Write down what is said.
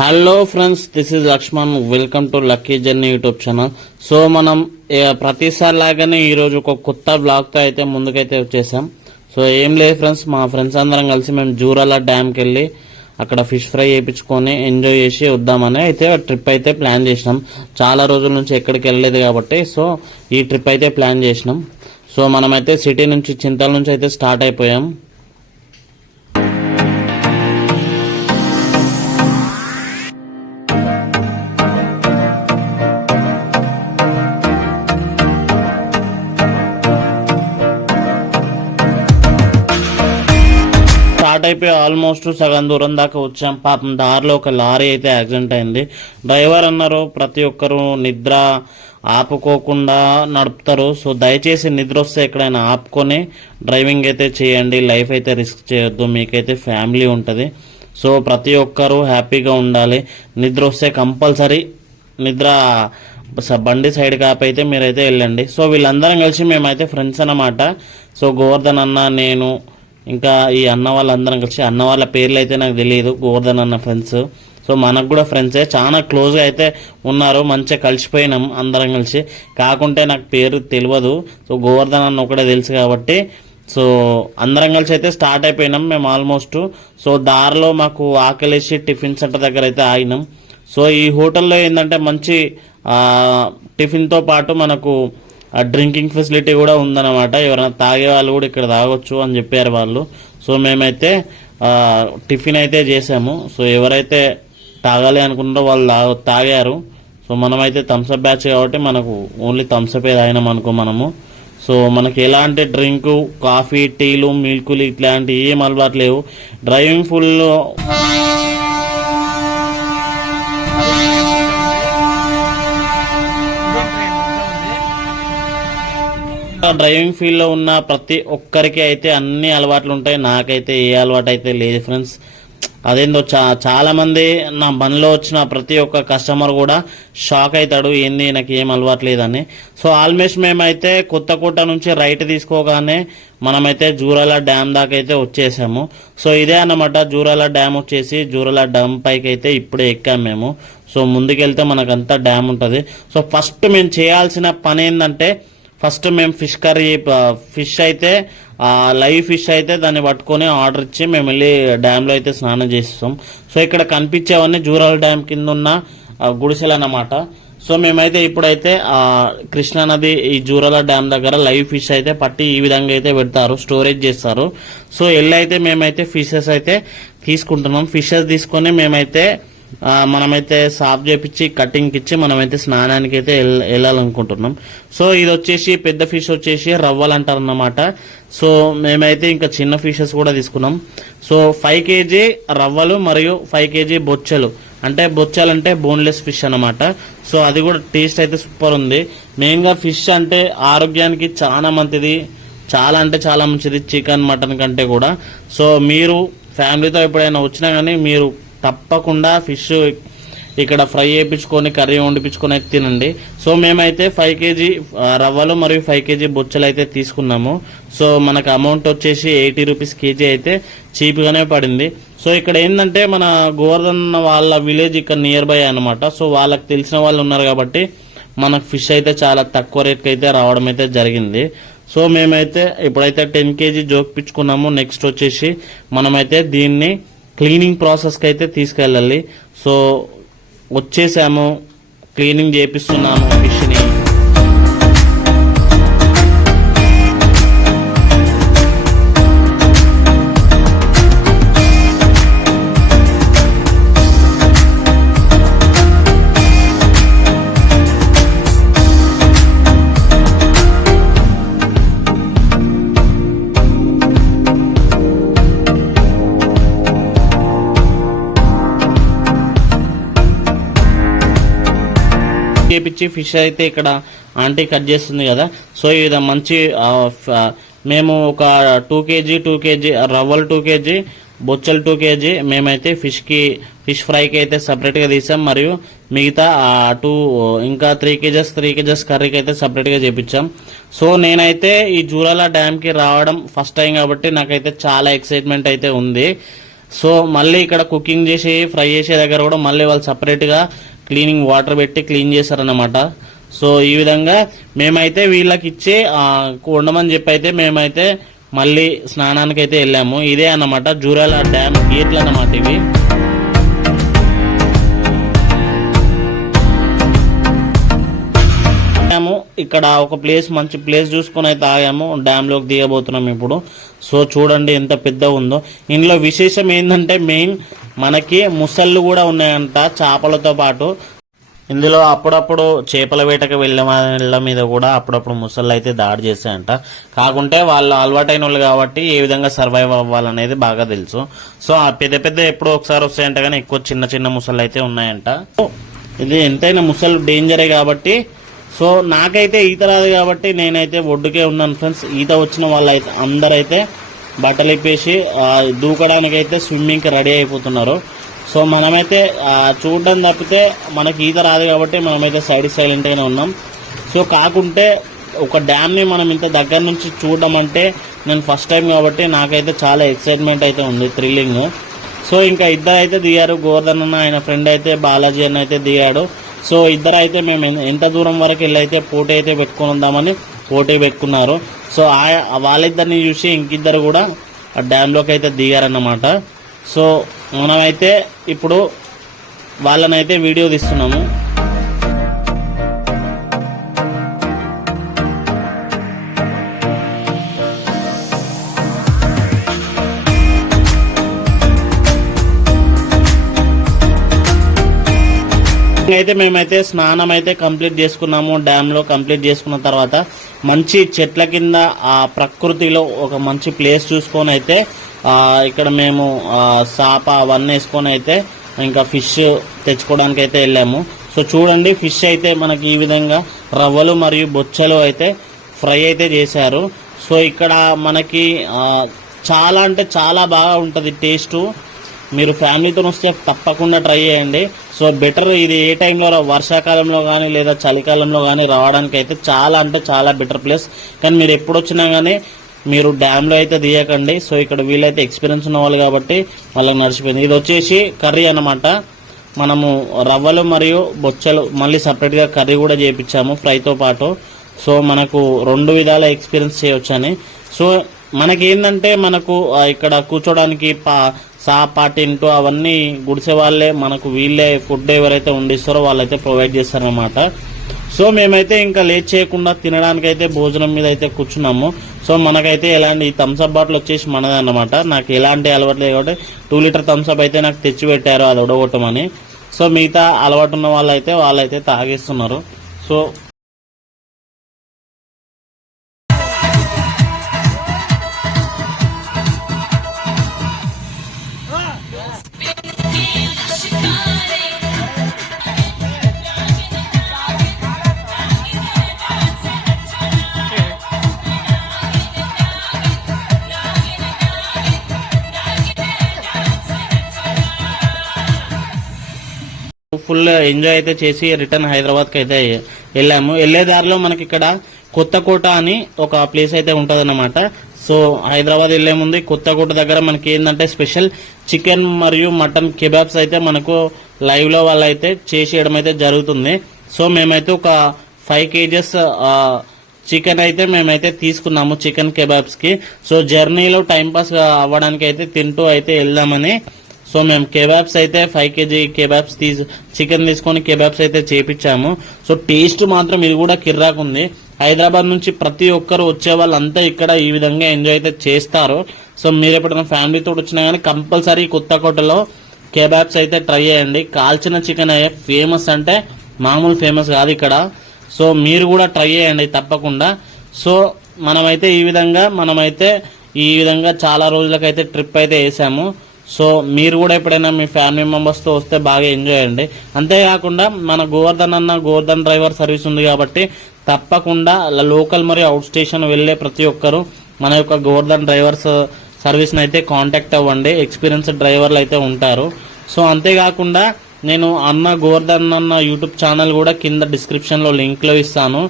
Hello friends, this is Lakshman. Welcome to lucky journey YouTube channel. So మనం ప్రతిసారి లాగానే ఈరోజు ఒక కొత్త బ్లాగ్తో అయితే ముందుకైతే వచ్చేసాం. సో ఏం లేదు ఫ్రెండ్స్, మా ఫ్రెండ్స్ అందరం కలిసి మేము జూరాల డ్యామ్కి వెళ్ళి అక్కడ ఫిష్ ఫ్రై చేయించుకొని ఎంజాయ్ చేసి వద్దామని అయితే ట్రిప్ అయితే ప్లాన్ చేసినాం. చాలా రోజుల నుంచి ఎక్కడికి వెళ్ళలేదు కాబట్టి సో ఈ ట్రిప్ అయితే ప్లాన్ చేసినాం. సో మనమైతే సిటీ నుంచి చింతల నుంచి అయితే స్టార్ట్ అయిపోయాం. స్టార్ట్ అయిపోయి ఆల్మోస్ట్ సగం దూరం దాకా వచ్చాం. పాపం దారిలో ఒక లారీ అయితే యాక్సిడెంట్ అయింది. డ్రైవర్ అన్నారు ప్రతి ఒక్కరు నిద్ర ఆపుకోకుండా నడుపుతారు, సో దయచేసి నిద్ర వస్తే ఎక్కడైనా ఆపుకొని డ్రైవింగ్ అయితే చేయండి, లైఫ్ అయితే రిస్క్ చేయొద్దు, మీకైతే ఫ్యామిలీ ఉంటుంది. సో ప్రతి ఒక్కరూ హ్యాపీగా ఉండాలి. నిద్ర వస్తే కంపల్సరీ నిద్ర బండి సైడ్ కాపైతే మీరైతే వెళ్ళండి. సో వీళ్ళందరం కలిసి మేమైతే ఫ్రెండ్స్ అన్నమాట. సో గోవర్ధన్ అన్న, నేను, ఇంకా ఈ అన్న వాళ్ళందరం కలిసి, అన్న వాళ్ళ పేర్లు అయితే నాకు తెలియదు, గోవర్ధన్ అన్న ఫ్రెండ్స్. సో మనకు కూడా ఫ్రెండ్సే, చాలా క్లోజ్గా అయితే ఉన్నారు, మంచిగా కలిసిపోయినాం అందరం కలిసి. కాకుంటే నాకు పేరు తెలియదు, సో గోవర్ధన్ అన్న ఒకటే తెలుసు కాబట్టి సో అందరం కలిసి అయితే స్టార్ట్ అయిపోయినాం మేము ఆల్మోస్ట్. సో దారిలో మాకు ఆకలేసి టిఫిన్ సెంటర్ దగ్గర అయితే ఆగినాం. సో ఈ హోటల్లో ఏంటంటే మంచి టిఫిన్తో పాటు మనకు డ్రింకింగ్ ఫెసిలిటీ కూడా ఉందన్నమాట. ఎవరైనా తాగే వాళ్ళు కూడా ఇక్కడ తాగొచ్చు అని చెప్పారు వాళ్ళు. సో మేమైతే టిఫిన్ అయితే చేసాము. సో ఎవరైతే తాగాలి అనుకుంటారో వాళ్ళు తాగారు. సో మనమైతే థమ్స్అప్ బ్యాచ్ కాబట్టి మనకు ఓన్లీ థమ్స్అప్ తాగినాం అనుకో మనము. సో మనకి ఎలాంటి డ్రింకు, కాఫీ, టీలు, మిల్కులు ఇట్లాంటి ఏం అలవాటు లేవు. డ్రైవింగ్ ఫుల్ డ్రైవింగ్ ఫీల్డ్లో ఉన్న ప్రతి ఒక్కరికి అయితే అన్ని అలవాట్లు ఉంటాయి. నాకైతే ఏ అలవాటు అయితే లేదు ఫ్రెండ్స్. అదేందో చాలామంది నా బండిలో వచ్చిన ప్రతి ఒక్క కస్టమర్ కూడా షాక్ అవుతాడు, ఏంది నాకు ఏం అలవాటు లేదని. సో ఆల్మోస్ట్ మేమైతే కొత్తకోట నుంచి రైట్ తీసుకోగానే మనమైతే జూరాల డ్యామ్ దాకా అయితే వచ్చేసాము. సో ఇదే అన్నమాట జూరాల డ్యామ్ వచ్చేసి, జూరాల డ్యామ్ పైకి అయితే ఇప్పుడే ఎక్కాము మేము. సో ముందుకెళ్తే మనకంతా డ్యామ్ ఉంటుంది. సో ఫస్ట్ మేము చేయాల్సిన పని ఏంటంటే, ఫస్ట్ మేము ఫిష్ అయితే లైవ్ ఫిష్ అయితే దాన్ని పట్టుకొని ఆర్డర్ ఇచ్చి మేము వెళ్ళి డ్యామ్లో అయితే స్నానం చేస్తాం. సో ఇక్కడ కనిపించేవన్నీ జూరాల డ్యామ్ కింద ఉన్న గుడిసెలు అన్నమాట. సో మేమైతే ఇప్పుడైతే కృష్ణానది ఈ జూరాల డ్యామ్ దగ్గర లైవ్ ఫిష్ అయితే పట్టి ఈ విధంగా అయితే పెడతారు, స్టోరేజ్ చేస్తారు. సో వెళ్ళి అయితే మేమైతే ఫిషెస్ అయితే తీసుకుంటున్నాం. ఫిషెస్ తీసుకొని మేమైతే మనమైతే సాఫ్ చేపించి కటింగ్కి ఇచ్చి మనమైతే స్నానానికి అయితే వెళ్ళాలనుకుంటున్నాం. సో ఇది వచ్చేసి పెద్ద ఫిష్ వచ్చేసి రవ్వలు అంటారు అన్నమాట. సో మేమైతే ఇంకా చిన్న ఫిషెస్ కూడా తీసుకున్నాం. సో 5 kg రవ్వలు మరియు 5 kg బొచ్చలు, అంటే బొచ్చలు అంటే బోన్లెస్ ఫిష్ అన్నమాట. సో అది కూడా టేస్ట్ అయితే సూపర్ ఉంది. మెయిన్గా ఫిష్ అంటే ఆరోగ్యానికి చాలా మంచిది, చాలా అంటే చాలా మంచిది చికెన్, మటన్ కంటే కూడా. సో మీరు ఫ్యామిలీతో ఎప్పుడైనా వచ్చినా కానీ మీరు తప్పకుండా ఫిష్ ఇక్కడ ఫ్రై చేయించుకొని కర్రీ వండిపించుకొని అయితే తినండి. సో మేమైతే 5 kg రవ్వలు మరియు 5 kg బొచ్చలు అయితే తీసుకున్నాము. సో మనకు అమౌంట్ వచ్చేసి 80 రూపీస్ కేజీ అయితే చీప్గానే పడింది. సో ఇక్కడ ఏంటంటే మన గోవర్ధన్ వాళ్ళ విలేజ్ ఇక్కడ నియర్ బై అనమాట. సో వాళ్ళకి తెలిసిన వాళ్ళు ఉన్నారు కాబట్టి మనకు ఫిష్ అయితే చాలా తక్కువ రేట్కి అయితే రావడం అయితే జరిగింది. సో మేమైతే ఇప్పుడైతే 10 kg జోకిపించుకున్నాము. నెక్స్ట్ వచ్చేసి మనమైతే దీన్ని క్లీనింగ్ ప్రాసెస్కి అయితే తీసుకెళ్ళాలి. సో వచ్చేసాము, క్లీనింగ్ చేపిస్తున్నాము ఫిష్ని. చేపించి ఫిష్ అయితే ఇక్కడ ఆంటీ కట్ చేస్తుంది కదా. సో ఇది మంచి మేము ఒక 2 kg రవ్వలు 2 kg బొచ్చలు 2 kg మేమైతే ఫిష్ ఫ్రైకి అయితే సపరేట్గా తీసాం. మరియు మిగతా ఇంకా 3 kg కర్రీకి అయితే సపరేట్గా చేపించాం. సో నేనైతే ఈ జూరాల డ్యామ్కి రావడం ఫస్ట్ టైం కాబట్టి నాకైతే చాలా ఎక్సైట్మెంట్ అయితే ఉంది. సో మళ్ళీ ఇక్కడ కుకింగ్ చేసి ఫ్రై చేసే దగ్గర కూడా మళ్ళీ వాళ్ళు సపరేట్గా క్లీనింగ్ వాటర్ పెట్టి క్లీన్ చేస్తారన్నమాట. సో ఈ విధంగా మేమైతే వీళ్ళకి ఇచ్చి ఉండమని చెప్పి అయితే మేమైతే మళ్ళీ స్నానానికి అయితే వెళ్ళాము. ఇదే అన్నమాట జూరాల డ్యామ్ గేట్లు అన్నమాట ఇవి. ఇక్కడ ఒక మంచి ప్లేస్ చూసుకొని అయితే ఆగాము. డ్యామ్ లోకి దిగబోతున్నాం ఇప్పుడు. సో చూడండి ఎంత పెద్ద ఉందో. ఇందులో విశేషం ఏంటంటే మెయిన్ మనకి ముసళ్ళు కూడా ఉన్నాయంట చేపలతో పాటు. ఇందులో అప్పుడప్పుడు చేపల వేటకు వెళ్ళే వాళ్ళ మీద కూడా అప్పుడప్పుడు ముసళ్ళు అయితే దాడి చేస్తాయంట. కాకుంటే వాళ్ళు అలవాటైన వాళ్ళు కాబట్టి ఏ విధంగా సర్వైవ్ అవ్వాలనేది బాగా తెలుసు. సో ఆ పెద్ద ఎప్పుడో ఒకసారి వస్తాయంట, కానీ ఎక్కువ చిన్న ముసళ్ళు అయితే ఉన్నాయంట. ఇది ఎంతైనా ముసళ్ళు డేంజరే కాబట్టి. సో నాకైతే ఈత రాదు కాబట్టి నేనైతే ఒడ్డుకే ఉన్నాను ఫ్రెండ్స్. ఈత వచ్చిన వాళ్ళైతే అందరైతే బట్టలు ఇప్పేసి దూకడానికి అయితే స్విమ్మింగ్కి రెడీ అయిపోతున్నారు. సో మనమైతే చూడడం తప్పితే మనకి ఈత రాదు కాబట్టి మనమైతే సైలెంట్గానే ఉన్నాం. సో కాకుంటే ఒక డ్యామ్ని మనం ఇంత దగ్గర నుంచి చూడడం అంటే నేను ఫస్ట్ టైం కాబట్టి నాకైతే చాలా ఎక్సైట్మెంట్ అయితే ఉంది, థ్రిల్లింగ్. సో ఇంకా ఇద్దరు అయితే దిగారు. గోవర్ధన్ అన్న ఆయన ఫ్రెండ్ అయితే బాలాజీ అన్న అయితే దిగాడు. సో ఇద్దరు అయితే మేము ఎంత దూరం వరకు వెళ్ళి అయితే పోటీ అయితే పెట్టుకుని ఉందామని పోటీ పెట్టుకున్నారు. సో వాళ్ళిద్దరిని చూసి ఇంకిద్దరు కూడా ఆ డ్యామ్లోకి అయితే దిగారన్నమాట. సో మనమైతే ఇప్పుడు వాళ్ళనైతే వీడియో తీస్తున్నాము. అయితే మేమైతే స్నానం అయితే కంప్లీట్ చేసుకున్నాము. డ్యామ్లో కంప్లీట్ చేసుకున్న తర్వాత మంచి చెట్ల కింద ఆ ప్రకృతిలో ఒక మంచి ప్లేస్ చూసుకొని అయితే ఇక్కడ మేము సాప అవన్నీ వేసుకొని అయితే ఇంకా ఫిష్ తెచ్చుకోవడానికి అయితే వెళ్ళాము. సో చూడండి ఫిష్ అయితే మనకి ఈ విధంగా రవ్వలు మరియు బొచ్చలు అయితే ఫ్రై అయితే చేశారు. సో ఇక్కడ మనకి చాలా అంటే చాలా బాగా ఉంటుంది టేస్టు. మీరు ఫ్యామిలీతో వస్తే తప్పకుండా ట్రై చేయండి. సో బెటర్ ఇది ఏ టైంలో వర్షాకాలంలో కానీ లేదా చలికాలంలో కానీ రావడానికి అయితే చాలా అంటే చాలా బెటర్ ప్లేస్. కానీ మీరు ఎప్పుడు వచ్చినా కానీ మీరు డ్యామ్లో అయితే దిగకండి. సో ఇక్కడ వీళ్ళైతే ఎక్స్పీరియన్స్ ఉన్న వాళ్ళు కాబట్టి వాళ్ళకి నడిచిపోయింది. ఇది వచ్చేసి కర్రీ అన్నమాట. మనము రవ్వలు మరియు బొచ్చలు మళ్ళీ సపరేట్గా కర్రీ కూడా చేయించాము ఫ్రైతో పాటు. సో మనకు 2 విధాల ఎక్స్పీరియన్స్ చేయవచ్చని. సో మనకి ఏంటంటే మనకు ఇక్కడ కూర్చోడానికి సాపా టెంట్ అవన్నీ గుడిసే వాళ్ళే మనకు వీళ్ళే ఫుడ్ ఎవరైతే వండిస్తారో వాళ్ళైతే ప్రొవైడ్ చేస్తారనమాట. సో మేమైతే ఇంకా లేట్ చేయకుండా తినడానికి అయితే భోజనం మీద అయితే కూర్చున్నాము. సో మనకైతే ఎలాంటి థమ్స్అప్ బాటిల్ వచ్చేసి మనదన్నమాట. నాకు ఎలాంటి అలవాటు లేదు కాబట్టి 2 లీటర్ థమ్స్అప్ అయితే నాకు తెచ్చి పెట్టారు అది ఒడగొట్టమని. సో మిగతా అలవాటు ఉన్న వాళ్ళైతే తాగేస్తున్నారు. సో ఫుల్ ఎంజాయ్ అయితే చేసి రిటర్న్ హైదరాబాద్కి అయితే వెళ్ళాము. వెళ్ళే దారిలో మనకి ఇక్కడ కొత్తకోట అని ఒక ప్లేస్ అయితే ఉంటుందన్నమాట. సో హైదరాబాద్ వెళ్లే ముందు కొత్తకోట దగ్గర మనకి ఏంటంటే స్పెషల్ చికెన్ మరియు మటన్ కెబాబ్స్ అయితే మనకు లైవ్ లో వాళ్ళైతే చేసేయడం అయితే జరుగుతుంది. సో మేమైతే ఒక 5 kgs చికెన్ అయితే మేమైతే తీసుకున్నాము చికెన్ కెబాబ్స్ కి. సో జర్నీలో టైంపాస్ అవ్వడానికి అయితే తింటూ అయితే వెళ్దామని సో మేము కెబాబ్స్ అయితే 5 kg కెబాబ్స్ చికెన్ తీసుకొని కెబాబ్స్ అయితే చేపించాము. సో టేస్ట్ మాత్రం ఇది కూడా కిర్రాకుంది. హైదరాబాద్ నుంచి ప్రతి ఒక్కరు వచ్చే వాళ్ళంతా ఇక్కడ ఈ విధంగా ఎంజాయ్ అయితే చేస్తారు. సో మీరు ఎప్పుడైనా ఫ్యామిలీతో వచ్చినా కానీ కంపల్సరీ కొత్తకోటలో కెబాబ్స్ అయితే ట్రై చేయండి. కాల్చిన చికెన్ అయ్యే ఫేమస్ అంటే మామూలు ఫేమస్ కాదు ఇక్కడ. సో మీరు కూడా ట్రై చేయండి తప్పకుండా. సో మనమైతే ఈ విధంగా చాలా రోజులకైతే ట్రిప్ అయితే వేసాము. సో మీరు కూడా ఎప్పుడైనా మీ ఫ్యామిలీ మెంబర్స్తో వస్తే బాగా ఎంజాయ్ చేయండి. అంతేకాకుండా మన గోవర్ధన్ డ్రైవర్ సర్వీస్ ఉంది కాబట్టి తప్పకుండా లోకల్ మరియు అవుట్ స్టేషన్ వెళ్ళే ప్రతి ఒక్కరు మన యొక్క గోవర్ధన్ డ్రైవర్స్ సర్వీస్ని అయితే కాంటాక్ట్ అవ్వండి. ఎక్స్పీరియన్స్డ్ డ్రైవర్లు అయితే ఉంటారు. సో అంతేకాకుండా నేను గోవర్ధన్ అన్న యూట్యూబ్ ఛానల్ కూడా కింద డిస్క్రిప్షన్లో లింక్లో ఇస్తాను.